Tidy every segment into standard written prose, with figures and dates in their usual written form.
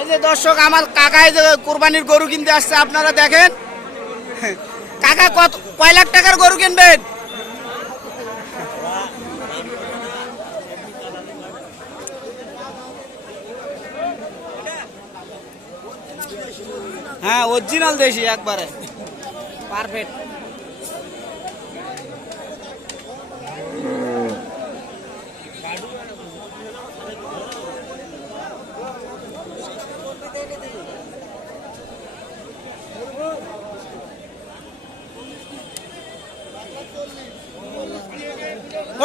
এই যে দর্শক, আমার কাকা এই যে কুরবানির গরু কিনতে আসছে, আপনারা দেখেন। কাকা কয় লাখ টাকার গরু কিনবেন? হ্যাঁ, অরিজিনাল দেশি একবারে পারফেক্ট।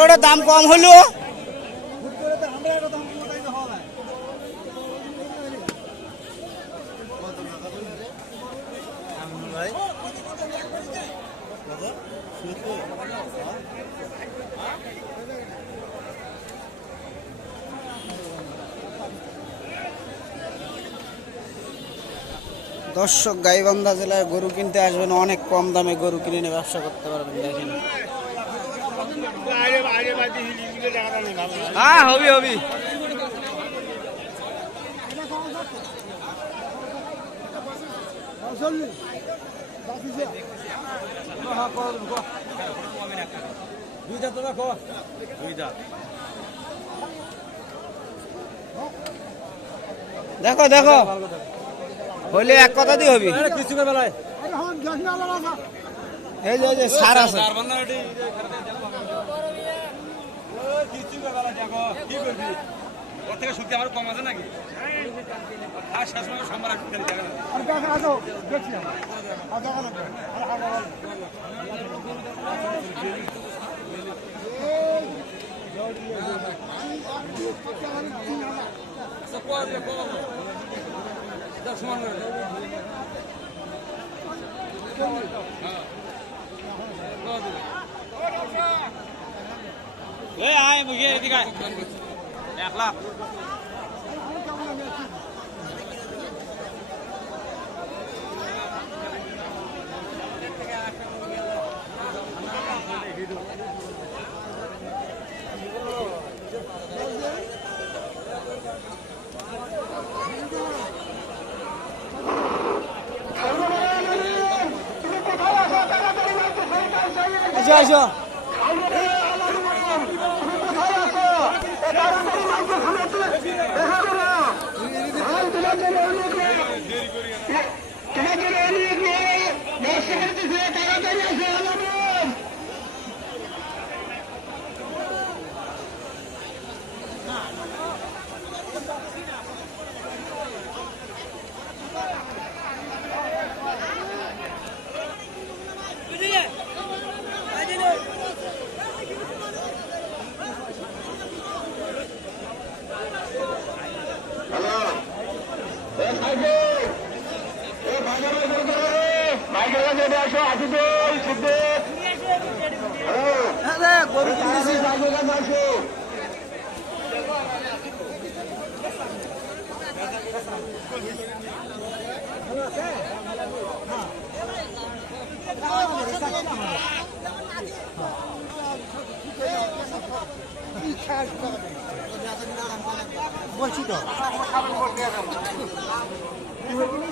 ওটা দাম কম হলো। দর্শক, গাইবান্ধা জেলায় গরু কিনতে আসবেন, অনেক কম দামে গরু কিনে নিয়ে ব্যবসা করতে পারবেন। দেখেন, হ্যাঁ হবি হবি। দেখো দেখো, হইলে এক কথা দিয়ে হবি। এই যে সার আছে, কম আছে নাকি? এক লাখ। আসো আসো, গরু কিনতেছি।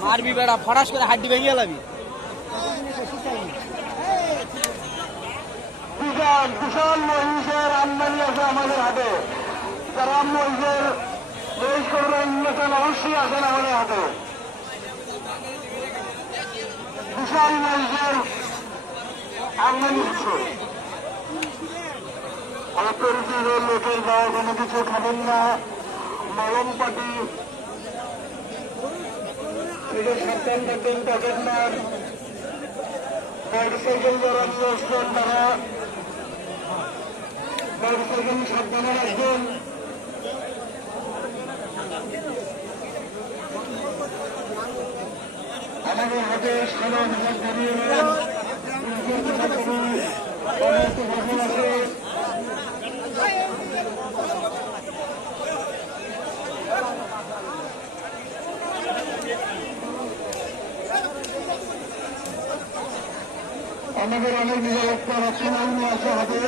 মারবি বেড়া, ফরাস করে হাড্ডি ভেঙে লাবি। বিশাল মহিষের আমদানি আছে আমাদের হাতে। যারা মহিষের মহিষ করবেন অবশ্যই আছেন আমাদের হাতে। বিশাল মহিষের আমদানি হচ্ছে। অপরিচিত লোকের দেওয়া কোনো কিছু খাবেন না। মলম পাটি থেকে সাবধান থাকবেন, পকেট মার। মোটরসাইকেল যারা নিয়ে আসবেন তারা মোটরসাইকেল সাবধানে রাখবেন। আমাদের হাতে সাদা হাত ধরিয়ে নেন। আছে আমাদের অনেক নিরাপত্তা রক্ষণাঙ্গ আছে হাতে।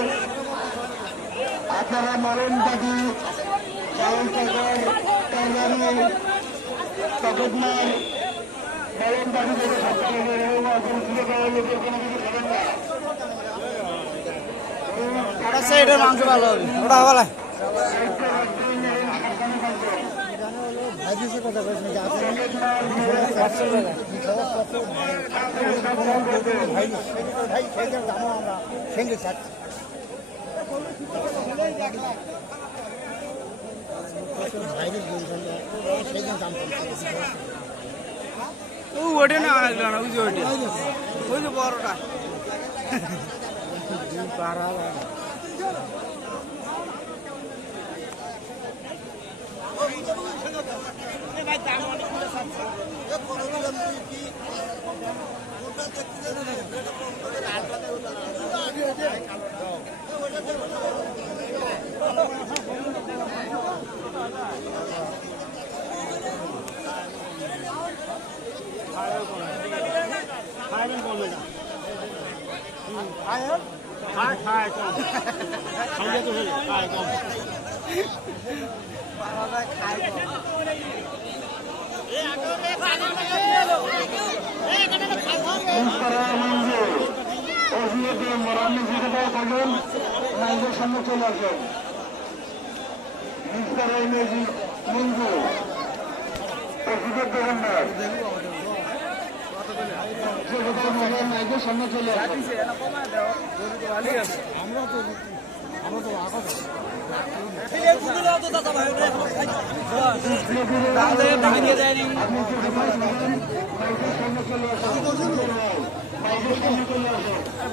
আপনারা মরণ পাখি চাউল টাকার তরকারি পকেটমার বলেন বাড়ি থেকে সরকার তুলে দেওয়া লোকের কোনো কিছু খাবেন না। ওটা সাইডের মাংস ভালো হবে, ওটা ভালো। ওঠে না, ওই যে ওঠে, ওই যে বড়টা। মাইকের সামনে চলে আসেন। মঞ্জু দোকানদার মাইকের সামনে চলে আসেন।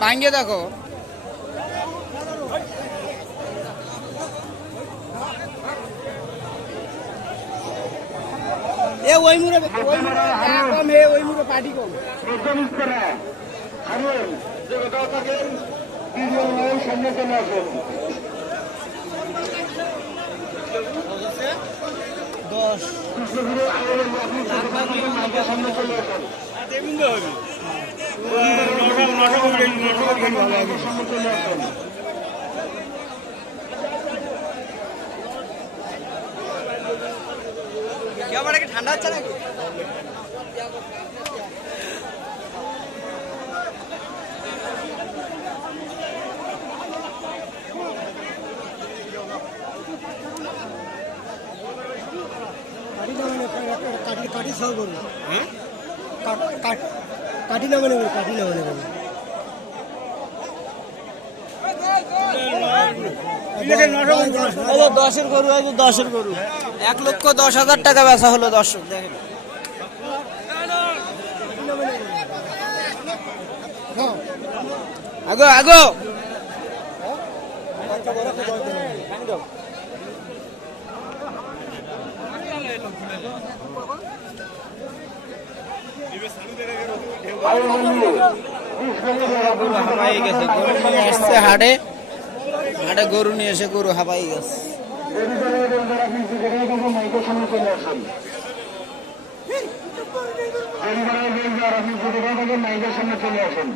ভাঙ্গে দেখো। এ ওই মুড়ে কম, হে ওই মুড়ে পার্টি কম। সামনে চলে আসেন। 10 সামনে চলে আসেন। ঠান্ডা হচ্ছে নাকি? কাঠি সহ করবো, কাঠি না মানে কাঠি না মানে করবো। 10-এর গরু, 10-এর গরু 1,10,000 টাকা বেচা হলো। দর্শক দেখেন, আগো আগো। গরু হাঁপাই গেছে, গরু নিয়ে আসছে হাটে, হাটে গরু নিয়ে এসে গরু হাঁপাই গেছে। মাইকের সামনে চলে আসেন। মাইকের সামনে চলে আসেন।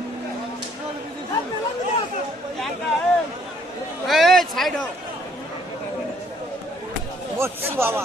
সাইড হোক, বাবা।